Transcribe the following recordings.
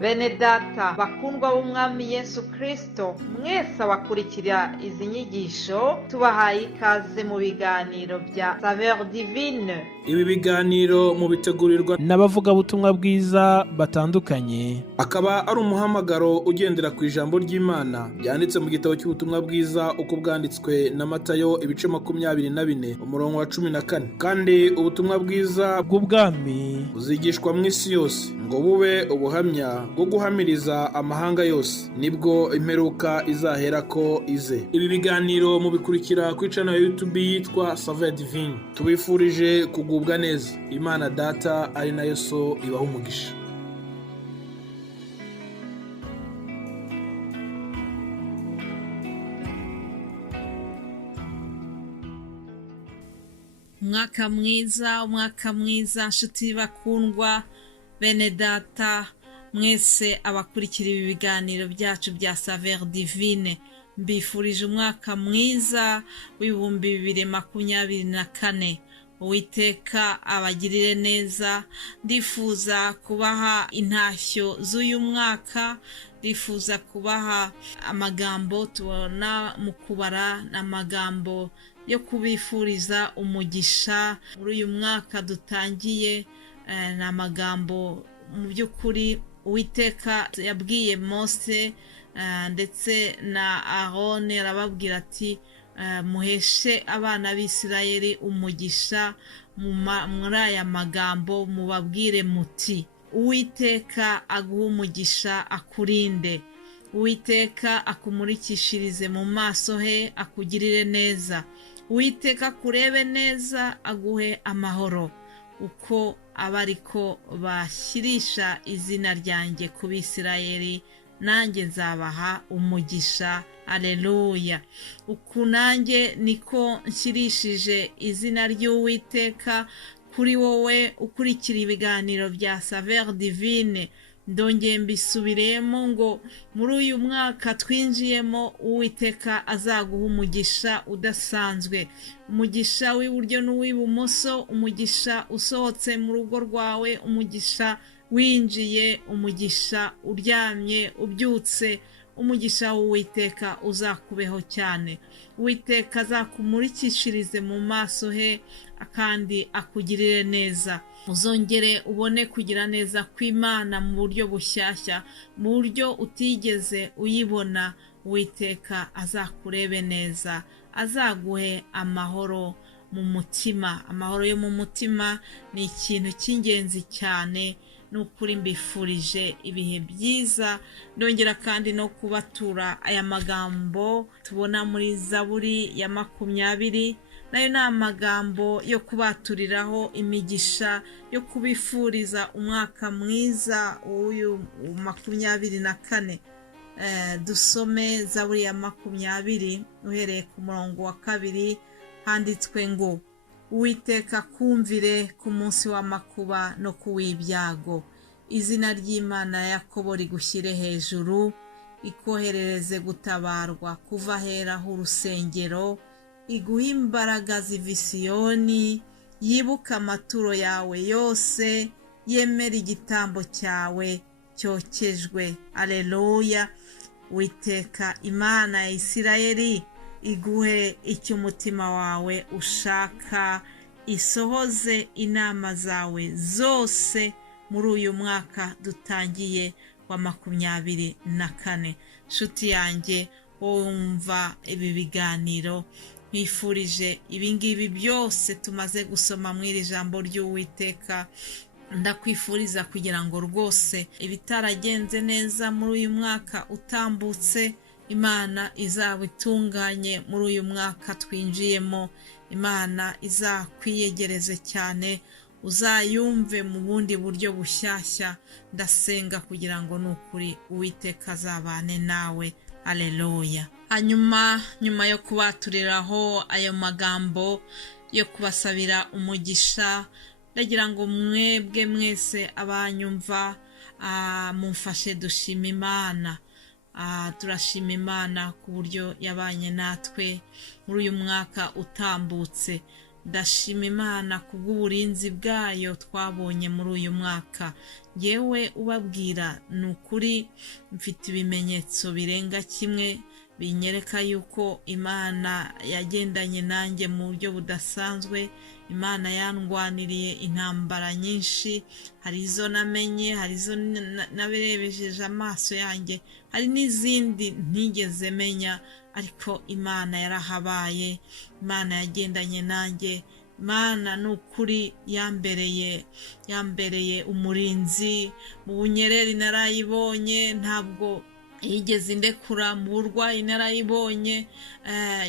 Bene data bakundwa b'umwami Yesu Kristo, mwese abakurikira izi nyigisho tubahaye ikaze mu biganiro bya Saveur Divine. Ibi biganiro mu bitegurirwa n'abavugabutumwa bwiza batandukanye, akaba ari umuhamagaro ugendera ku ijambo ry'Imana byanditse mu gitabo cy'ubutumwa bwiza uko bwanditswe na Matayo ibice 24 umurongo wa 14. Kandi ubutumwa bwiza bw'ubwami buzigishwa mu isi yose ngo bube ubuhamya bwo guhamiriza amahanga yose, nibwo imperuka izahera ko ize. Ibi biganiro mubikurikira ku channel ya YouTube yitwa Saveur Divine. Tubifurije kugubwa neza. Imana Data ari nayo So ibaha umugisha. umwaka mwiza nshuti bakundwa bene data mwese abakurikira ibi biganiro byacu bya Saveur Divine, mbifurije umwaka mwiza w'ibihumbi 2024. Uwiteka abagirire neza. Ndifuza kubaha intashyo z'uyu mwaka, ndifuza kubaha amagambo tubona mu kubara, n'amagambo yo kubifuriza umugisha muri uyu mwaka dutangiye. N'amagambo mu by'ukuri Uwiteka yabwiye Mose ndetse na Aaron, arababwira ati muheshe abana b'Isirayeli umugisha muri aya magambo, mubabwire muti Uwiteka aguha umugisha, akurinde. Uwiteka akumurikishirize mu maso he, akugirire neza. Uwiteka akurebe neza, aguhe amahoro. Uko abariko bashyirisha izina ryanjye ku Bisirayeli, nanjye nzabaha umugisha. Aleluya. Uku nanjye niko nshyirishije izina ry'Uwiteka kuri wowe ukurikira ibiganiro bya Saveur Divine. Ndongeye mbisubiremo ngo muri uyu mwaka twinjiyemo Uwiteka azaguha umugisha udasanzwe, umugisha w'iburyo n'uw'ibumoso, umugisha usohotse mu rugo rwawe, umugisha winjiye, umugisha uryamye, ubyutse. Umugisha w'Uwiteka uzakubeho cyane. Uwiteka azakumurikishirize mu maso he kandi akugirire neza. Uzongere ubone kugira neza kw'Imana mu buryo bushyashya, mu buryo utigeze uyibona. Uwiteka azakurebe neza, azaguhe amahoro mu mutima. Amahoro yo mu mutima ni ikintu cy'ingenzi cyane. Nukuri mbifurije ibihe byiza. Ndongera kandi no kubatura aya magambo tubona muri Zaburi ya 20, nayo ni amagambo yo kubaturiraho imigisha, yo kubifuriza umwaka mwiza w'uyu 24. Dusome Zaburi ya 20 uhereye ku murongo wa 2. Handitswe ngo Uwiteka kumvire ku munsi w'amakuba no kuw'ibyago. Izina ry'Imana ya Yakobo rigushyire hejuru, ikoherereze gutabarwa kuva ahera h'urusengero. Iguha imbaraga ziva i Siyoni, yibuka amaturo yawe yose, yemera igitambo cyawe cyokejwe. Aleluya. Uwiteka Imana ya Isirayeli iguhe icyo umutima wawe ushaka, isohoze inama zawe zose muri uyu mwaka dutangiye wa 24. Nshuti yanjye wumva ibi biganiro, nkwifurije ibingibi byose tumaze gusoma mu iri jambo ry'Uwiteka. Ndakwifuriza kugira ngo rwose ibitaragenze neza muri uyu mwaka utambutse, Imana izabitunganye muri uyu mwaka twinjiyemo. Imana izakwiyegereze cyane, uzayumve mu bundi buryo bushyashya. Ndasenga kugira ngo nukuri Uwiteka azabane nawe. Aleluya. Nyuma yo kubaturiraho ayo magambo yo kubasabira umugisha, ndagira ngo mwebwe mwese abanyumva mumfashe dushima Imana. Turashima Imana ku buryo yabanye natwe muri uyu mwaka utambutse. ndashima Imana kubw'uburinzi bwayo twabonye muri uyu mwaka. Yewe ubabwira ni ukuri mfite ibimenyetso birenga kimwe binyereka yuko Imana yagendanye nanjye mu buryo budasanzwe. Imana yandwaniriye intambara nyinshi, hari izo namenye, hari izo nabirebesheje amaso yanjye, hari n'izindi ntigeze menya, ariko Imana yarahabaye. Imana yagendanye nanjye. Imana ni ukuri yambereye umurinzi. Mu bunyereri narayibonye, ntabwo yigeze indekura. mu burwayi narayibonye,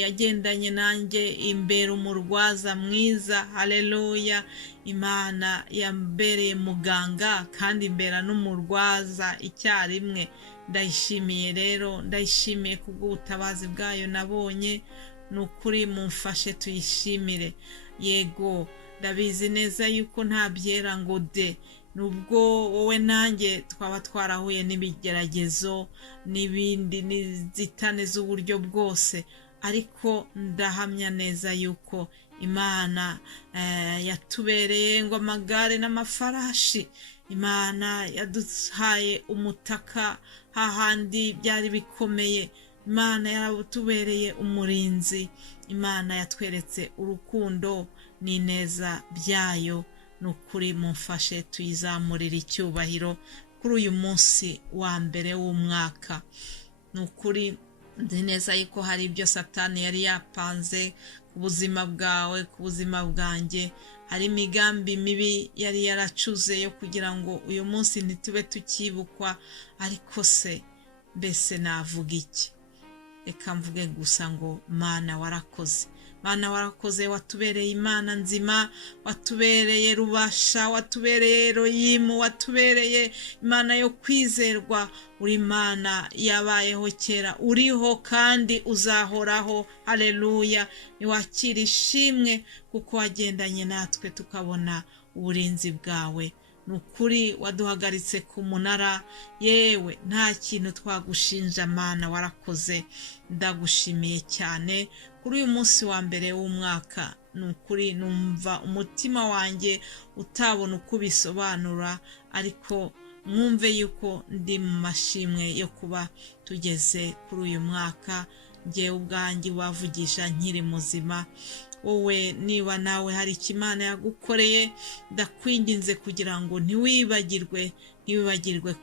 yagendanye nanjye, imbere umurwaza mwiza. Haleluya! Imana yambereye muganga kandi imbera n'umurwaza icyarimwe. Ndayishimiye rero, ndayishimiye kubw'ubutabazi bwayo nabonye. ni ukuri mumfashe tuyishimire. Yego ndabizi neza yuko nta byera ngo de, nubwo wowe nanjye twaba twarahuye n'ibigeragezo n'ibindi n'inzitane z'uburyo bwose, ariko ndahamya neza yuko Imana yatubereye ngo amagare n'amafarashi. Imana yaduhaye umutaka hahandi byari bikomeye. Imana yaratubereye umurinzi. Imana yatweretse urukundo n'ineza byayo. ni ukuri mumfashe tuyizamurira icyubahiro kuri uyu munsi wa mbere w'umwaka. ni ukuri nzi neza yuko hari ibyo Satani yari yapanze ku buzima bwawe, ku buzima bwanjye. hari imigambi mibi yari yaracuze yo kugira ngo uyu munsi ntitube tukibukwa. ariko se mbese navuga iki? reka mvuge gusa ngo Mana warakoze. Mana warakoze, watubereye Imana nzima, watubereye Rubasha, watubereye Eloyimu, watubereye Imana yo kwizerwa. uri Imana yabayeho kera, uriho kandi uzahoraho. Haleluya! niwakira ishimwe kuko wagendanye natwe tukabona uburinzi bwawe. ni ukuri waduhagaritse ku munara, yewe nta kintu twagushinja. Mana warakoze, ndagushimiye cyane kuri uyu munsi wa mbere w'umwaka. ni ukuri numva umutima wanjye utabona uko ubisobanura, ariko mwumve yuko ndi mu mashimwe yo kuba tugeze kuri uyu mwaka. njyewe ubwanjye wavugisha nkiri muzima. wowe niba nawe hari icyo Imana yagukoreye, ndakwinginze kugira ngo ntiwibagirwe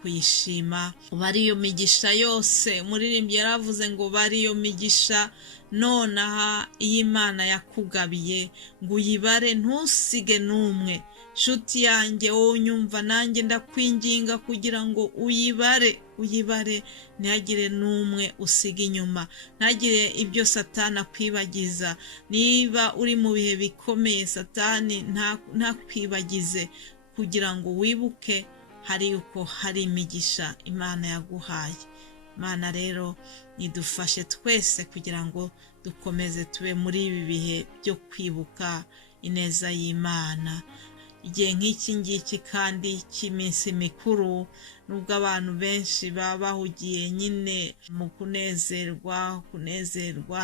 kuyishima. bari iyo migisha yose, umuririmbyi yaravuze ngo bari iyo migisha nonaha iyo Imana yakugabiye, ngo uyibare ntusige n'umwe. nshuti yanjye wowe unyumva, nanjye ndakwinginga kugira ngo uyibare ntihagire n'umwe usiga inyuma, ntagire ibyo Satani akwibagiza. niba uri mu bihe bikomeye, Satani ntakwibagize, kugira ngo wibuke hari imigisha Imana yaguhaye. Imana rero nidufashe twese kugira ngo dukomeze tube muri ibi bihe byo kwibuka ineza y'Imana. igihe nk'iki ngiki kandi cy'iminsi mikuru, nubwo abantu benshi baba bahugiye nyine mu kunezerwa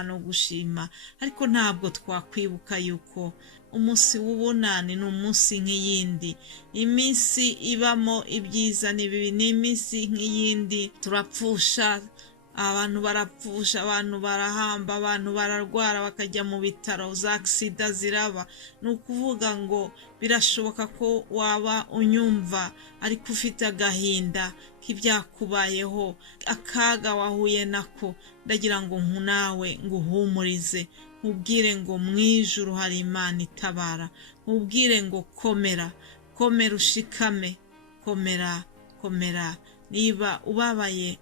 no gushima, ariko ntabwo twakwibuka yuko umunsi w'ubunani ni umunsi nk'iyindi. iminsi ibamo ibyiza n'ibibi, ni iminsi nk'iyindi. turapfusha, abantu barapfusha, abantu barahamba, abantu bararwara bakajya mu bitaro, za agisida ziraba. ni ukuvuga ngo birashoboka ko waba unyumva ariko ufite agahinda k'ibyakubayeho, akaga wahuye nako. ndagira ngo nawe nguhumurize, nkubwire ngo mu ijuru hari Imana itabara. nkubwire ngo komera ushikame, komera. niba ubabaye,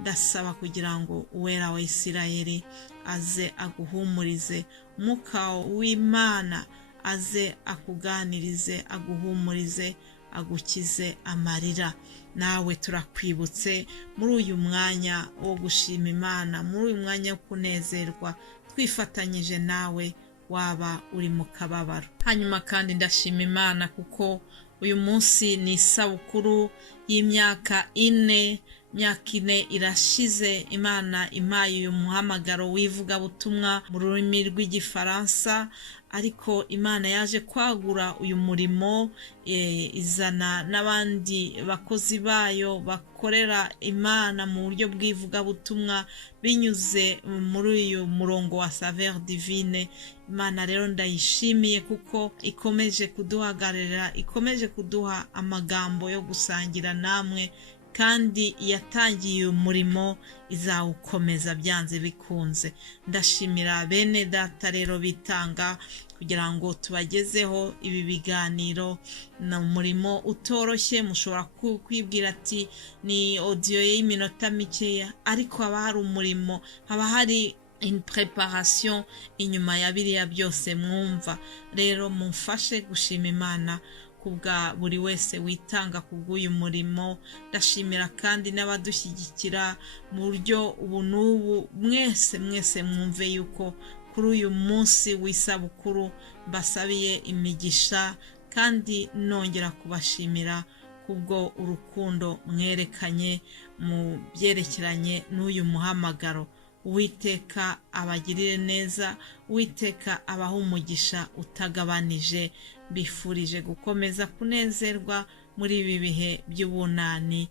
ndasaba kugira ngo uwera wa Isirayeli aze aguhumurize. umwuka w'Imana aze akuganirize, aguhumurize, agukize amarira. nawe turakwibutse muri uyu mwanya wo gushima Imana, muri uyu mwanya wo kunezerwa, twifatanyije nawe waba uri mu kababaro. hanyuma kandi ndashima Imana kuko uyu munsi ni isabukuru y'imyaka 4. imyaka 4 irashize Imana impaye uyu muhamagaro w'ivugabutumwa mu rurimi rw'igifaransa. ariko Imana yaje kwagura uyu murimo, izana n'abandi bakozi bayo bakorera Imana mu buryo bw'ivugabutumwa binyuze muri uyu murongo wa Saveur Divine. Imana rero ndayishimiye kuko ikomeje kuduhagararira, ikomeje kuduha amagambo yo gusangira namwe, kandi yatangiye umurimo izawukomeza byanze bikunze. Ndashimira bene data rero bitanga kugira ngo tubagezeho ibi biganiro. na umurimo utoroshye, mushobora kwibwira ati ni audio y'iminota mikeya, ariko haba hari umurimo, haba hari une préparation inyuma ya biriya byose mwumva. Rero mumfashe gushima Imana kubwa buri wese witanga kubw'uyu murimo. Ndashimira kandi n'abadushyigikira mu buryo ubu n'ubu. Mwese mwumve yuko kuri uyu munsi w'isabukuru basabiye imigisha, kandi nongera kubashimira kubwo urukundo mwerekanye mu byerekeranye n'uyu muhamagaro. Uwiteka abagirire neza, Uwiteka abaha umugisha utagabanije. Bifurije gukomeza kunezerwa muri ibi bihe by'ubunani.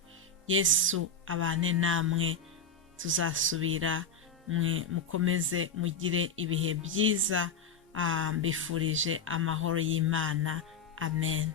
Yesu abane namwe, tuzasubira. Mukomeze mugire ibihe byiza. Mbifurije amahoro y'Imana. Amen.